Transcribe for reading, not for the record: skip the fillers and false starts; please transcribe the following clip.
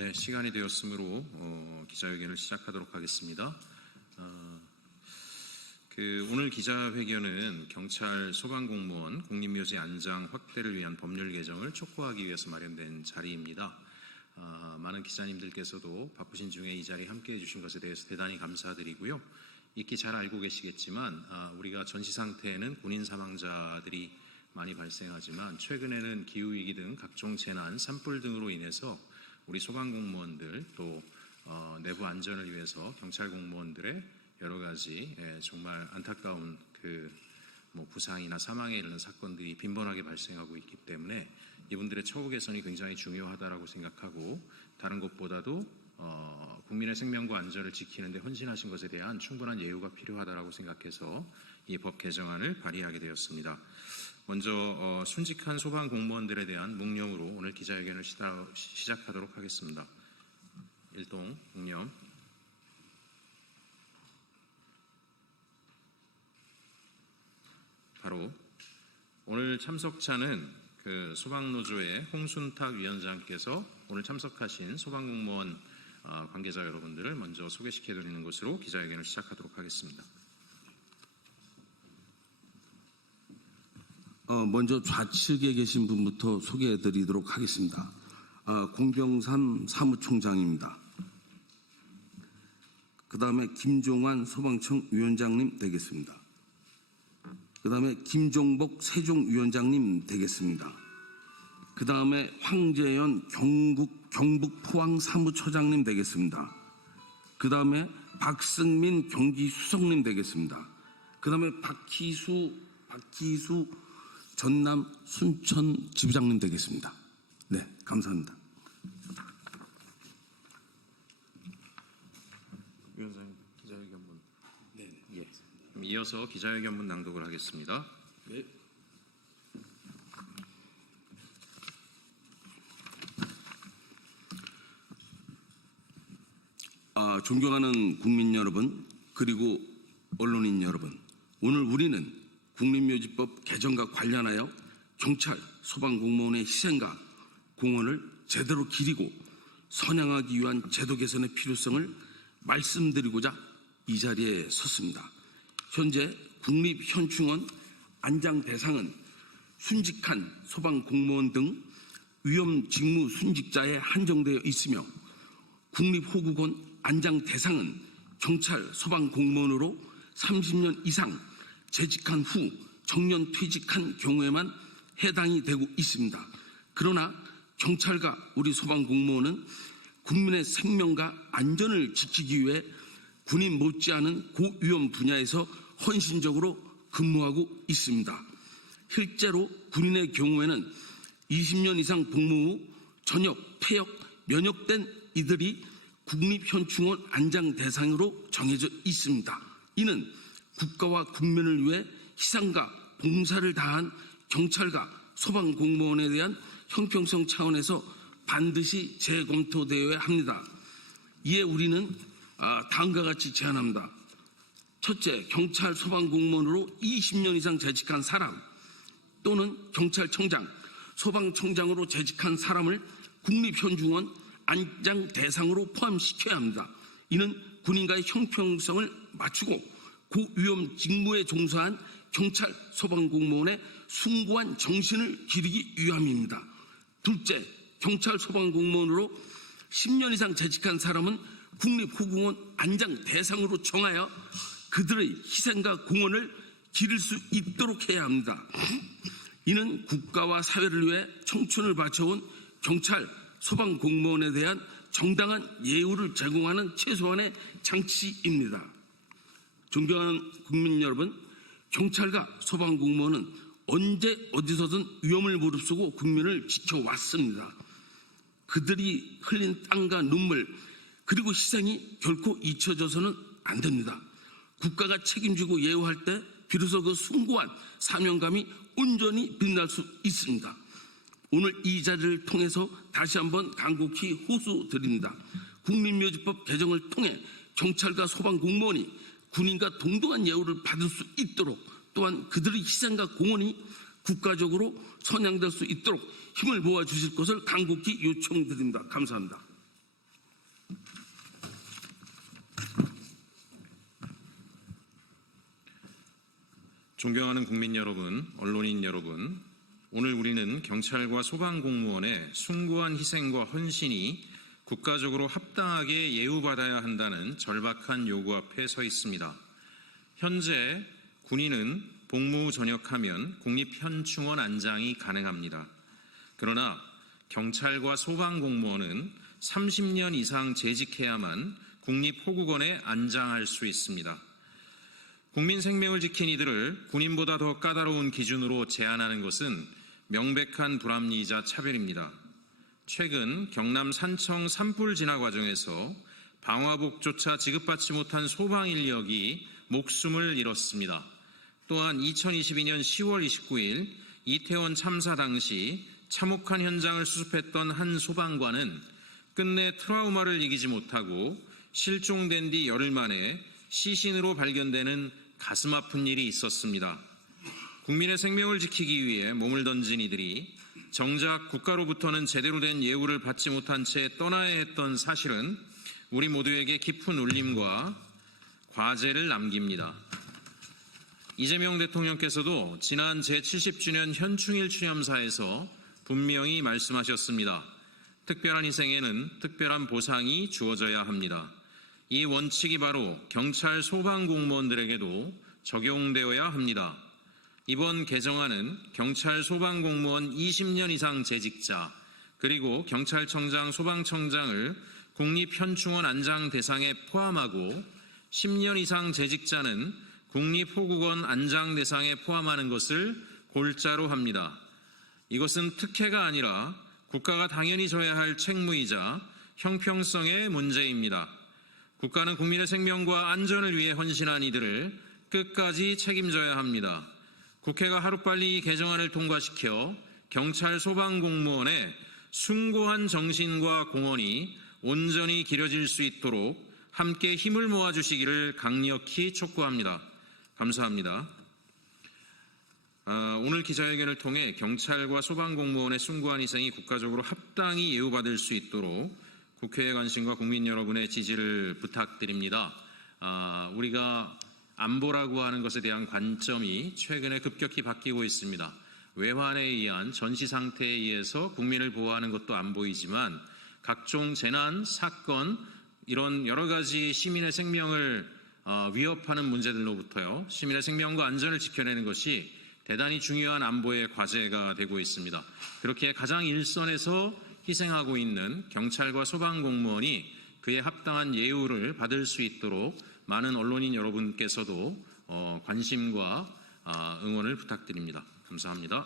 네, 시간이 되었으므로 기자회견을 시작하도록 하겠습니다. 오늘 기자회견은 경찰 소방공무원 공립묘지 안장 확대를 위한 법률 개정을 촉구하기 위해서 마련된 자리입니다. 많은 기자님들께서도 바쁘신 중에 이 자리에 함께해 주신 것에 대해서 대단히 감사드리고요. 익히 잘 알고 계시겠지만 우리가 전시 상태에는 군인 사망자들이 많이 발생하지만 최근에는 기후위기 등 각종 재난, 산불 등으로 인해서 우리 소방공무원들 또 내부 안전을 위해서 경찰 공무원들의 여러 가지 정말 안타까운 부상이나 사망에 이르는 사건들이 빈번하게 발생하고 있기 때문에 이분들의 처우 개선이 굉장히 중요하다라고 생각하고 다른 것보다도 국민의 생명과 안전을 지키는 데 헌신하신 것에 대한 충분한 예우가 필요하다라고 생각해서 이 법 개정안을 발의하게 되었습니다. 먼저 순직한 소방 공무원들에 대한 묵념으로 오늘 기자회견을 시작하도록 하겠습니다. 일동 묵념. 바로 오늘 참석자는 소방노조의 홍순탁 위원장께서 오늘 참석하신 소방공무원 관계자 여러분들을 먼저 소개시켜드리는 것으로 기자회견을 시작하도록 하겠습니다. 먼저 좌측에 계신 분부터 소개해드리도록 하겠습니다. 공병삼 사무총장입니다. 그 다음에 김종환 소방청 위원장님 되겠습니다. 그 다음에 김종복 세종위원장님 되겠습니다. 그 다음에 황재현 경북 포항 사무처장님 되겠습니다. 그 다음에 박승민 경기수석님 되겠습니다. 그 다음에 박희수 전남 순천 지부장님 되겠습니다. 네, 감사합니다. 위원장님 기자회견문. 네. 예. 이어서 기자회견문 낭독을 하겠습니다. 네. 존경하는 국민 여러분, 그리고 언론인 여러분, 오늘 우리는 국립묘지법 개정과 관련하여 경찰, 소방공무원의 희생과 공헌을 제대로 기리고 선양하기 위한 제도 개선의 필요성을 말씀드리고자 이 자리에 섰습니다. 현재 국립현충원 안장 대상은 순직한 소방공무원 등 위험 직무 순직자에 한정되어 있으며 국립호국원 안장 대상은 경찰 소방공무원으로 30년 이상 재직한 후 정년 퇴직한 경우에만 해당이 되고 있습니다. 그러나 경찰과 우리 소방공무원은 국민의 생명과 안전을 지키기 위해 군인 못지않은 고위험 분야에서 헌신적으로 근무하고 있습니다. 실제로 군인의 경우에는 20년 이상 복무 후 전역, 퇴역, 면역된 이들이 국립현충원 안장 대상으로 정해져 있습니다. 이는 국가와 국민을 위해 희생과 봉사를 다한 경찰과 소방공무원에 대한 형평성 차원에서 반드시 재검토되어야 합니다. 이에 우리는 다음과 같이 제안합니다. 첫째, 경찰 소방공무원으로 20년 이상 재직한 사람 또는 경찰청장, 소방청장으로 재직한 사람을 국립현충원 안장 대상으로 포함시켜야 합니다. 이는 군인과의 형평성을 맞추고 고위험 직무에 종사한 경찰 소방공무원의 숭고한 정신을 기리기 위함입니다. 둘째, 경찰 소방공무원으로 10년 이상 재직한 사람은 국립호국원 안장 대상으로 정하여 그들의 희생과 공헌을 기릴 수 있도록 해야 합니다. 이는 국가와 사회를 위해 청춘을 바쳐온 경찰 소방공무원에 대한 정당한 예우를 제공하는 최소한의 장치입니다. 존경하는 국민 여러분, 경찰과 소방공무원은 언제 어디서든 위험을 무릅쓰고 국민을 지켜왔습니다. 그들이 흘린 땀과 눈물 그리고 희생이 결코 잊혀져서는 안 됩니다. 국가가 책임지고 예우할 때 비로소 그 숭고한 사명감이 온전히 빛날 수 있습니다. 오늘 이 자리를 통해서 다시 한번 간곡히 호소드립니다. 국립묘지법 개정을 통해 경찰과 소방공무원이 군인과 동등한 예우를 받을 수 있도록 또한 그들의 희생과 공헌이 국가적으로 선양될 수 있도록 힘을 모아주실 것을 간곡히 요청드립니다. 감사합니다. 존경하는 국민 여러분, 언론인 여러분, 오늘 우리는 경찰과 소방공무원의 숭고한 희생과 헌신이 국가적으로 합당하게 예우받아야 한다는 절박한 요구 앞에 서 있습니다. 현재 군인은 복무 전역하면 국립현충원 안장이 가능합니다. 그러나 경찰과 소방공무원은 30년 이상 재직해야만 국립호국원에 안장할 수 있습니다. 국민 생명을 지킨 이들을 군인보다 더 까다로운 기준으로 제한하는 것은 명백한 불합리이자 차별입니다. 최근 경남 산청 산불 진화 과정에서 방화복조차 지급받지 못한 소방 인력이 목숨을 잃었습니다. 또한 2022년 10월 29일 이태원 참사 당시 참혹한 현장을 수습했던 한 소방관은 끝내 트라우마를 이기지 못하고 실종된 뒤 열흘 만에 시신으로 발견되는 가슴 아픈 일이 있었습니다. 국민의 생명을 지키기 위해 몸을 던진 이들이 정작 국가로부터는 제대로 된 예우를 받지 못한 채 떠나야 했던 사실은 우리 모두에게 깊은 울림과 과제를 남깁니다. 이재명 대통령께서도 지난 제70주년 현충일 추념사에서 분명히 말씀하셨습니다. 특별한 희생에는 특별한 보상이 주어져야 합니다. 이 원칙이 바로 경찰 소방공무원들에게도 적용되어야 합니다. 이번 개정안은 경찰 소방공무원 20년 이상 재직자 그리고 경찰청장 소방청장을 국립현충원 안장 대상에 포함하고 10년 이상 재직자는 국립호국원 안장 대상에 포함하는 것을 골자로 합니다. 이것은 특혜가 아니라 국가가 당연히 져야 할 책무이자 형평성의 문제입니다. 국가는 국민의 생명과 안전을 위해 헌신한 이들을 끝까지 책임져야 합니다. 국회가 하루빨리 이 개정안을 통과시켜 경찰 소방공무원의 숭고한 정신과 공헌이 온전히 기려질 수 있도록 함께 힘을 모아주시기를 강력히 촉구합니다. 감사합니다. 오늘 기자회견을 통해 경찰과 소방공무원의 숭고한 희생이 국가적으로 합당히 예우받을 수 있도록 국회의 관심과 국민 여러분의 지지를 부탁드립니다. 우리가 안보라고 하는 것에 대한 관점이 최근에 급격히 바뀌고 있습니다. 외환에 의한 전시 상태에 의해서 국민을 보호하는 것도 안보이지만 각종 재난, 사건, 이런 여러 가지 시민의 생명을 위협하는 문제들로부터요. 시민의 생명과 안전을 지켜내는 것이 대단히 중요한 안보의 과제가 되고 있습니다. 그렇게 가장 일선에서 희생하고 있는 경찰과 소방공무원이 그에 합당한 예우를 받을 수 있도록 많은 언론인 여러분께서도 관심과 응원을 부탁드립니다. 감사합니다.